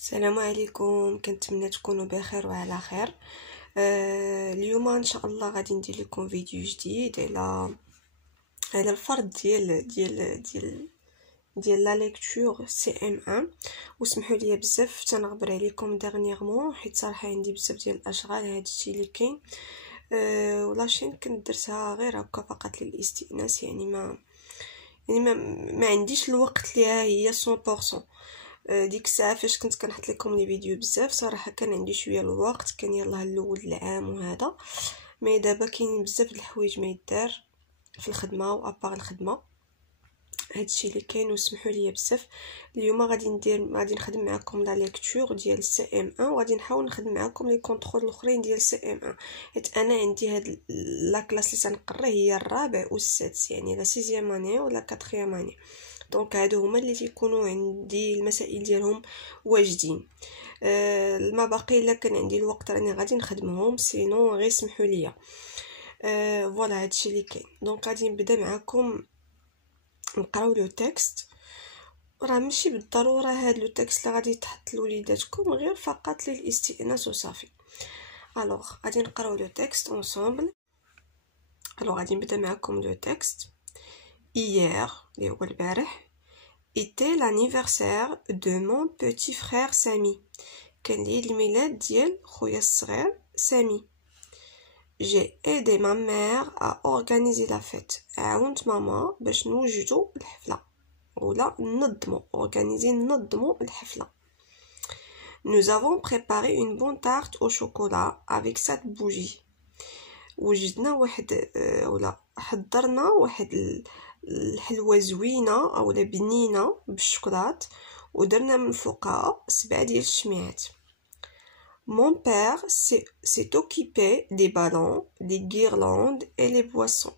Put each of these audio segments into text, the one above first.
السلام عليكم، كنتمنى تكونوا بخير وعلى خير. اليوم ان شاء الله غادي ندير لكم فيديو جديد على الفرض ديال لا ليكتور سي ام 1. واسمحوا لي بزاف تنغبر عليكم ديرنييرمون، حيت صراحه عندي بزاف ديال الاشغال. هادشي اللي كاين. ولا شين كنت درتها غير هكا فقط للاستئناس، يعني ما عنديش الوقت ليها هي 100%. ديك الساعه فاش كنت كنحط لكم لي فيديو بزاف صراحه كان عندي شويه الوقت، كان يلاه الاول العام وهذا. مي دابا كاين بزاف د الحوايج ما يدار في الخدمه وابار الخدمه. هادشي اللي كاين. وسمحوا لي بزاف اليوم غادي نخدم معكم لا ليكتور ديال سي ام 1، وغادي نحاول نخدم معكم لي كونطرول الاخرين ديال سي ام 1، حيت انا عندي هاد لا كلاس اللي تنقرا هي الرابع والسادس، يعني لا سيزيام اني ولا كاتريام اني. دونك هادو هما اللي تيكونوا عندي المسائل ديالهم واجدين. ما باقي الا كان عندي الوقت راني غادي نخدمهم، سينو غير سمحوا لي. فوالا هادشي اللي كاين. دونك غادي نبدا معكم نقراو لو تكست. راه ماشي بالضروره هاد لو تكست اللي غادي تحط لوليداتكم، غير فقط للاستئناس وصافي. الوغ غادي نقراو لو تكست اونصومبل. الوغ غادي نبدا معكم لو تكست. Hier, اللي هو البارح، était l'anniversaire de mon petit frère Samy. كان عيد الميلاد ديال خويا الصغير سامي. J'ai aidé ma mère à organiser la fête. عاونت ماما باش نوجدوا الحفلة ولا ننظموا الحفلة. Nous avons préparé une bonne tarte au chocolat avec 7 bougies. وجدنا واحد ولا حضرنا واحد الحلوه زوينه اولا بنينه بالشوكولات، ودرنا من فوقها 7 ديال الشميعات. Mon père s'est occupé des ballons, des guirlandes et les boissons.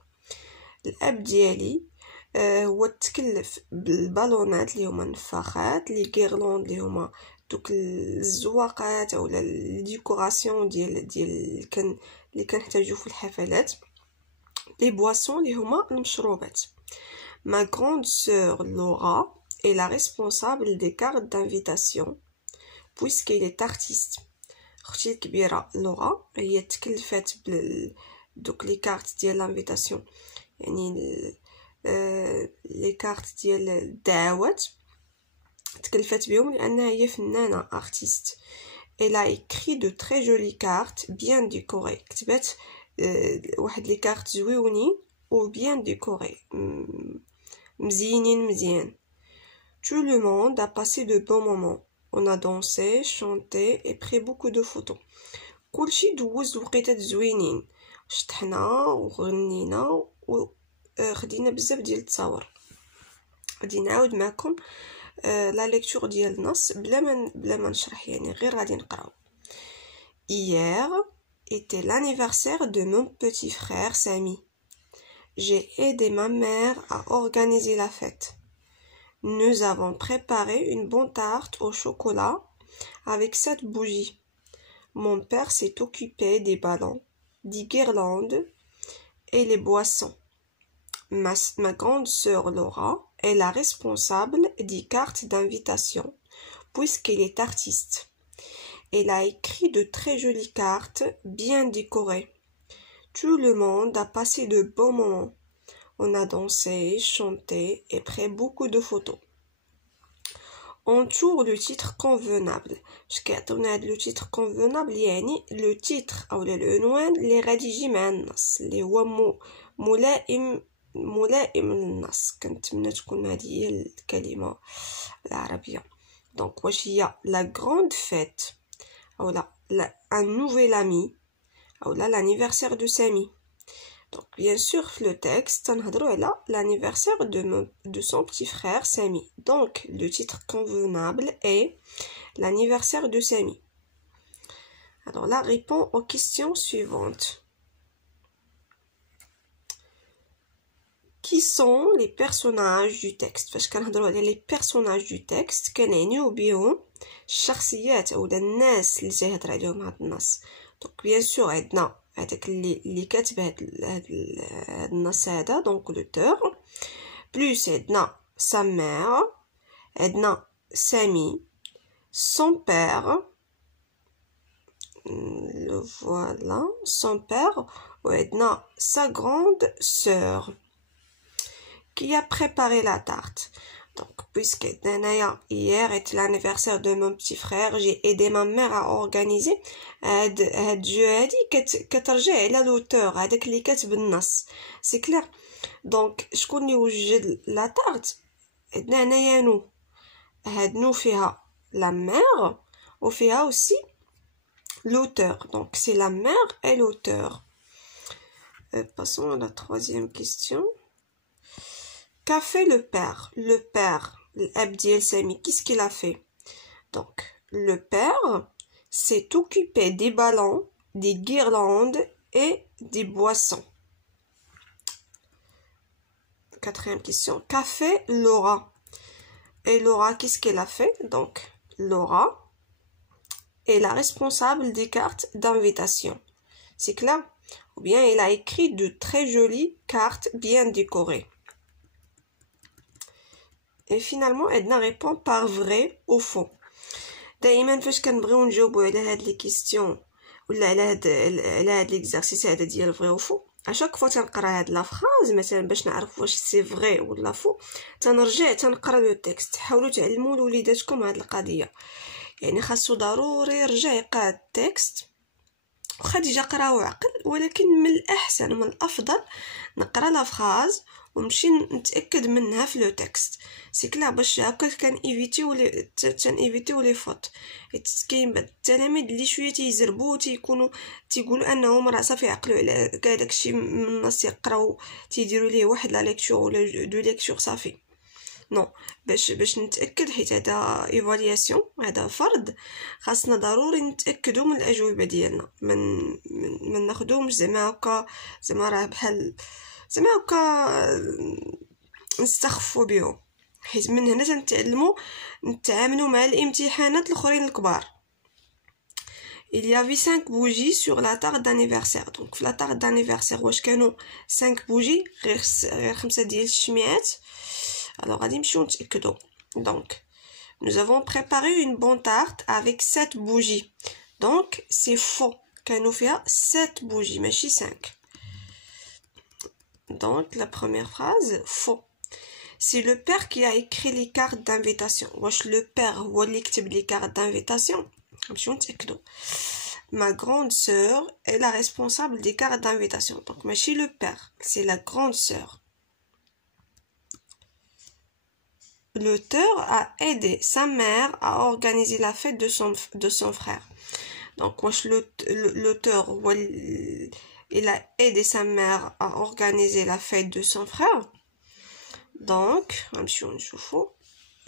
الاب ديالي هو تكلف بالبالونات اللي هما النفاخات، لي غيرلاند اللي هما دوك الزواقات اولا الديكوراسيون ديال اللي كنحتاجو في الحفلات، لي بواسون اللي هما المشروبات. Ma grande sœur Laura est la responsable des cartes d'invitation puisqu'elle est artiste. اختي الكبيره لورا هي تكلفات دوك لي كارت ديال لانفيتاسيون، يعني لي كارت ديال الدعوات تكلفات بهم لانها هي فنانه ارتيست. Elle a écrit de très jolies cartes bien décorées. كتبت واحد لي كارت زويونين و bien décorées، مزيان. Tout le monde a passé de bons moments. On a dansé, chanté et pris beaucoup de photos. كلشي دوز وقيتات زوينين، شطحنا وغنينا وخدينا بزاف ديال التصاور. غادي نعاود معكم لا ليكتور ديال النص بلا ما نشرح، يعني غير غادي نقراو. Hier était l'anniversaire de mon petit frère Samy. J'ai aidé ma mère à organiser la fête. Nous avons préparé une bonne tarte au chocolat avec 7 bougies. Mon père s'est occupé des ballons, des guirlandes et les boissons. Ma grande sœur Laura est la responsable des cartes d'invitation puisqu'elle est artiste. Elle a écrit de très jolies cartes bien décorées. Tout le monde a passé de bons moments. On a dansé, chanté et pris beaucoup de photos. Entoure le titre convenable. شكيعطيونا هاد لو تيتر convenable، يعني لو تيتر او العنوان اللي غادي يجي مع النص، اللي هو ملائم للنص. كنتمنى تكون هذه هي الكلمه العربيه. دونك واش هي لا غراند فيت ou un nouvel ami ou l'anniversaire de Samy. Donc bien sûr le texte تنهضروا على l'anniversaire de son petit frère Samy. Donc le titre convenable est l'anniversaire de Samy. Alors là réponds aux questions suivantes. Qui sont les personnages du texte؟ فاش كنهضروا على les personnages du texte كنعنيو بهم الشخصيات او الناس اللي تيهضر عليهم هذا النص. دونك بيان سور عندنا هذاك اللي كاتب هذا النص هذا، دونك لوتور، بلوس عندنا sa mère، عندنا سامي، son père, le voilà, son père, وعندنا sa grande sœur qui a préparé la tarte. Donc, puisque hier était l'anniversaire de mon petit frère, j'ai aidé ma mère à organiser. هاد جو هادي كترجع على l'auteur هذاك اللي كاتب النص. C'est clair. Donc, شكون اللي وجد la tarte؟ عندنا هنايا نو. هاد نو فيها la mère وفيها aussi l'auteur. Donc, c'est la mère et l'auteur. Passons à la troisième question. Qu'a fait le père? Le père, l'Abdiel Sami, qu'est-ce qu'il a fait? Donc, le père s'est occupé des ballons, des guirlandes et des boissons. Quatrième question. Qu'a fait Laura? Et Laura, qu'est-ce qu'elle a fait? Donc, Laura est la responsable des cartes d'invitation. C'est clair? Ou bien elle a écrit de très jolies cartes bien décorées. Et finalement, Edna répond par vrai au fond. دائما فاش كنبغيو نجاوبوا على هاد لي كيستيون ولا على هاد ليكزارسيس هذا ديال فري او فو اشاك فوا تنقرا هاد لا فراز مثلا باش نعرف واش سي فري ولا فو تنرجع تنقرا لو تكست. حاولوا تعلموا لوليداتكم هاد القضيه، يعني خاصو ضروري يرجع يقرا التكست واخا ديجا قراو عقل، ولكن من الاحسن ومن الافضل نقرا لا فراز ونمشي نتاكد منها في لو تكست. سي كلا باش هكا تنيفيتيو لي فوت. كاين بعض التلاميذ اللي شويه تيزربوا تيقولوا انهم راه صافي عقلوا على كاع داكشي من النص يقراو تيديروا ليه واحد لا ليكتور ولا دو ليكتور صافي. نو باش نتاكد، حيت هذا ايفالياسيون، هذا فرض، خاصنا ضروري نتاكدوا من الاجوبه ديالنا، من ناخذوهمش زعما هكا، زعما راه بحال زعما هكا نستخفوا بهم، حيت من هنا تنتعلموا نتعاملوا مع الامتحانات الاخرين الكبار. Il y avait 5 bougies sur la tarte d'anniversaire. Donc في la tarte d'anniversaire واش كانوا 5 bougies غير 5 ديال الشميعات. Alors غادي نمشيو نتاكدوا. Donc nous avons préparé une bonne tarte avec 7 bougies. Donc c'est faux. كانوا فيها 7 bougies ماشي 5. Donc la première phrase, faux. C'est le père qui a écrit les cartes d'invitation. Wesh le père هو اللي كتب les cartes d'invitation. نمشيو نتاكدوا. Ma grande sœur est la responsable des cartes d'invitation. Donc ماشي le père, c'est la grande sœur. L'auteur a aidé sa mère à organiser la fête de son frère. Donc wesh l'auteur il a aidé sa mère à organiser la fête de son frère. Donc,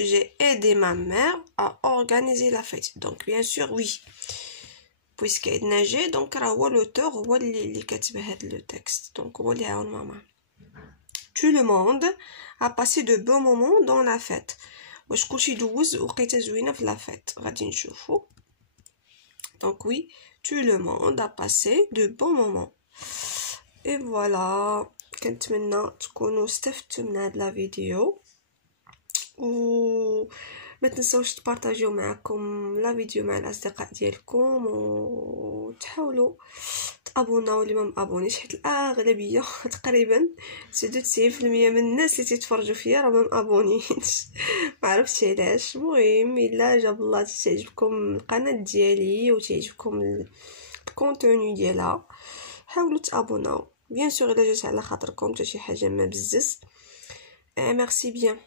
j'ai aidé ma mère à organiser la fête. Donc, bien sûr, oui. Puisqu'il nage, donc, l'auteur, il a le texte. Donc, maman. Tout le monde a passé de bons moments dans la fête. واش كلشي دوز وقيته زوينه في la fête. غادي نشوفوا. Donc, oui, tout le monde a passé de bons moments. Et voilà, كنتمنى تكونوا استفدتوا من هاد لا فيديو، و ما تنسوش تبارطاجيو معكم لا فيديو مع الاصدقاء ديالكم، وتحاولوا تابوناو اللي ما مابونيش، حيت الاغلبيه تقريبا 90% من الناس اللي تيتفرجوا فيا راه ما مابونينش. ما عرفتش علاش. المهم الا جاب الله تعجبكم القناه ديالي وتعجبكم الكونتوني ديالها، حاولوا تابوناو. بيان سور الا جات على خاطركم حتى شي حاجه ما بزز. ميرسي بيان.